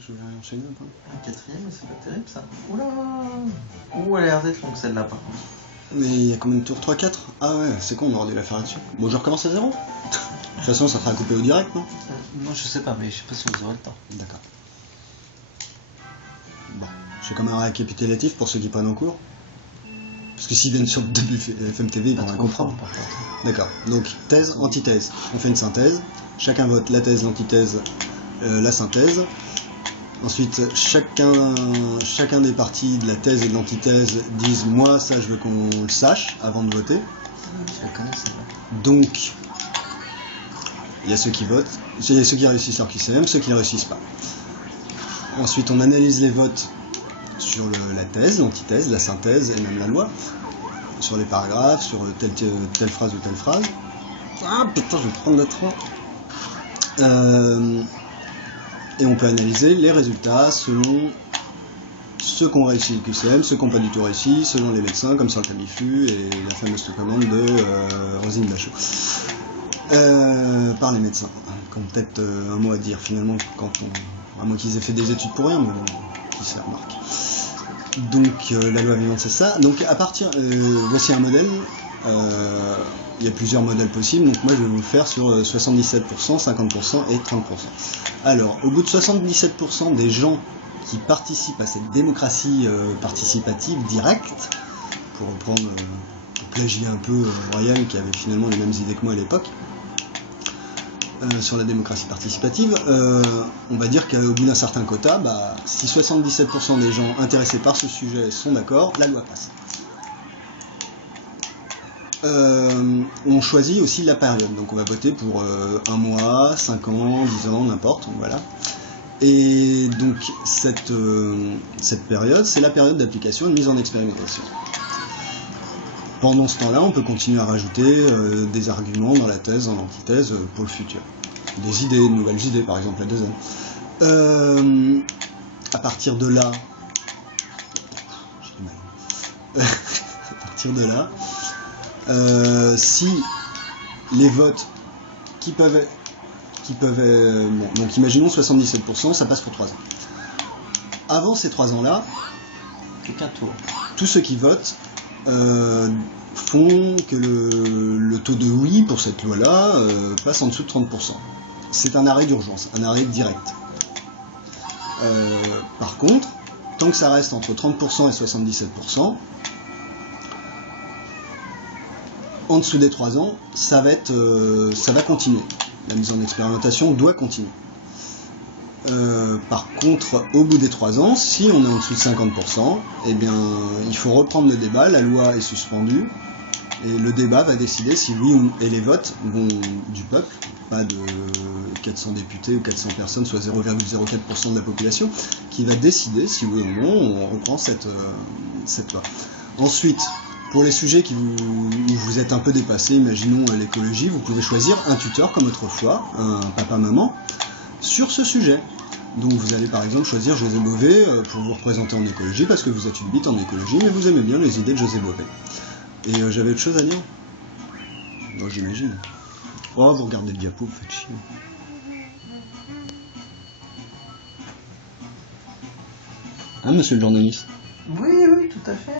Je vais enchaîner un peu. Un quatrième, mais c'est pas terrible ça. Oula. Ouh, elle a l'air d'être longue celle-là par contre. Mais il y a combien de tours? 3-4? Ah ouais, c'est con, on aurait dû la faire là-dessus. Bon, je recommence à zéro. De toute façon, ça sera coupé au direct, non? Non, je sais pas, mais je sais pas si vous aurez le temps. D'accord. Bon, je fais comme un récapitulatif pour ceux qui prennent en cours. Parce que s'ils viennent sur le début FMTV, ils vont rien comprendre. D'accord. Donc, thèse, antithèse. On fait une synthèse. Chacun vote la thèse, l'antithèse, la synthèse. Ensuite, chacun des partis de la thèse et de l'antithèse disent « Moi, ça, je veux qu'on le sache avant de voter. » Je la connais celle-là. Donc, il y a ceux qui votent, il y a ceux qui réussissent leur QCM, ceux qui ne réussissent pas. Ensuite, on analyse les votes sur la thèse, l'antithèse, la synthèse et même la loi, sur les paragraphes, sur telle phrase ou telle phrase. Ah putain, je vais prendre le train. Et on peut analyser les résultats selon ceux qui ont réussi le QCM, ceux qui n'ont pas du tout réussi, selon les médecins, comme sur le Tamiflu et la fameuse commande de Roselyne Bachot. Par les médecins, qui ont peut-être un mot à dire finalement, à moins qu'ils aient fait des études pour rien, mais bon, qui se remarque. Donc la loi vivante, c'est ça. Donc à partir, voici un modèle. Il y a plusieurs modèles possibles, donc moi je vais vous le faire sur 77%, 50% et 30%. Alors, au bout de 77% des gens qui participent à cette démocratie participative directe, pour reprendre, pour plagier un peu Royal qui avait finalement les mêmes idées que moi à l'époque, sur la démocratie participative, on va dire qu'au bout d'un certain quota, si 77% des gens intéressés par ce sujet sont d'accord, la loi passe. On choisit aussi la période, donc on va voter pour 1 mois, 5 ans, 10 ans, n'importe, voilà. Et donc cette période, c'est la période d'application et de mise en expérimentation. Pendant ce temps-là, on peut continuer à rajouter des arguments dans la thèse, dans l'antithèse, pour le futur. Des idées, de nouvelles idées, par exemple la deuxième. À partir de là, j'ai du mal. À partir de là, si les votes qui peuvent bon, donc imaginons 77%, ça passe pour 3 ans. Avant ces 3 ans-là, qu'un tour. Tous ceux qui votent font que le taux de oui pour cette loi-là passe en dessous de 30%. C'est un arrêt d'urgence, un arrêt direct. Par contre, tant que ça reste entre 30% et 77%, en dessous des 3 ans, ça va continuer. La mise en expérimentation doit continuer. Par contre, au bout des 3 ans, si on est en dessous de 50%, eh bien, il faut reprendre le débat, la loi est suspendue, et le débat va décider si oui et les votes vont du peuple, pas de 400 députés ou 400 personnes, soit 0,04% de la population, qui va décider si oui ou non on reprend cette loi. Ensuite, pour les sujets où vous êtes un peu dépassé, imaginons l'écologie, vous pouvez choisir un tuteur comme autrefois, un papa-maman, sur ce sujet. Donc vous allez par exemple choisir José Bové pour vous représenter en écologie, parce que vous êtes une bite en écologie, mais vous aimez bien les idées de José Bové. Et j'avais autre chose à dire? Bon, j'imagine. Oh, vous regardez le diapo, vous faites chier. Hein, monsieur le journaliste? Oui, oui, tout à fait.